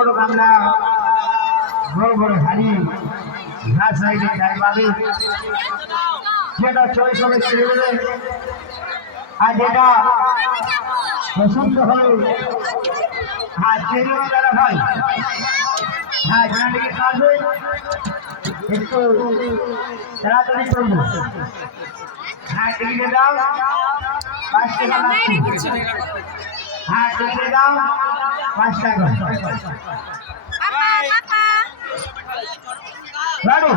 বড় গামলা বড় বড় হাড়ি ঘাস সাইডে খাই পাবে যেটা চয়েস হবে ছেড়ে দেবে আর যেটা পছন্দ হবে হ্যাঁ ছেড়ে দেবে ভাই হ্যাঁ যেটাকে কাটবে একটু তাড়াতাড়ি করবো হ্যাঁ টিকিটে দাও 5 টাকা লাগছে হ্যাঁ টিকিটে দাও 5 টাকা রানু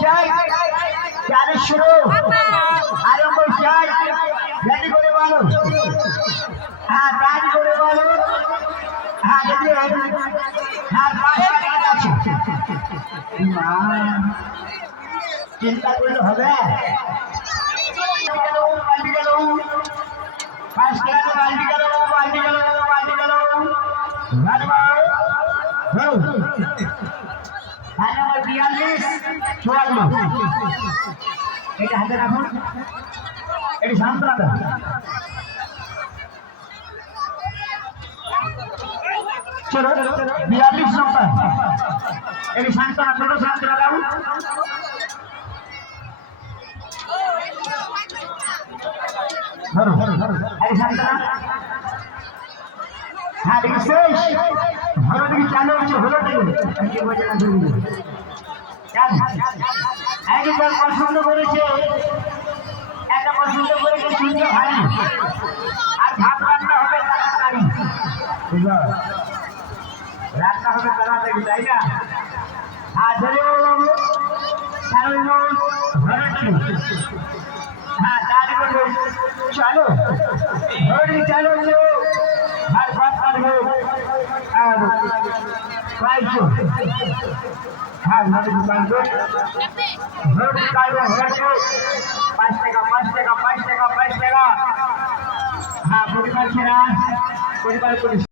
শাই চারে শুরু আরম্ভ শাই রেডি করে বলো হ্যাঁ রেডি করে বলো হ্যাঁ রেডি হ্যাঁ 5 টাকা আছে না চিন্তা করলে হবে বালতি গেল 5 টাকা বালতি গেল বালতি গেল বালতি গেল রানু নম্বর 42 54 এটা হাতে রাখুন এটি শান্ত রাখুন চলো 42 নম্বর এটি শান্ত রাখুন শান্ত রাখুন ধরো এটি শান্ত রাখুন হ্যাঁ দেখি শেষ ভালো দিকে চালু হচ্ছে হলো দেখি একবার পছন্দ করেছে একটা পছন্দ করেছে শুনতে ভাই আর ভাত রান্না হবে তাড়াতাড়ি রান্না হবে তাড়াতাড়ি তাই না আর ধরে হ্যাঁ তাড়াতাড়ি চলো চালু আর ভাত কাটবো আর পাইছো হ্যাঁ নদী কাটবো নদী কাটবো 5 টাকা 5 টাকা 5 টাকা 5 টাকা হ্যাঁ পরিবার ছেড়া পরিবার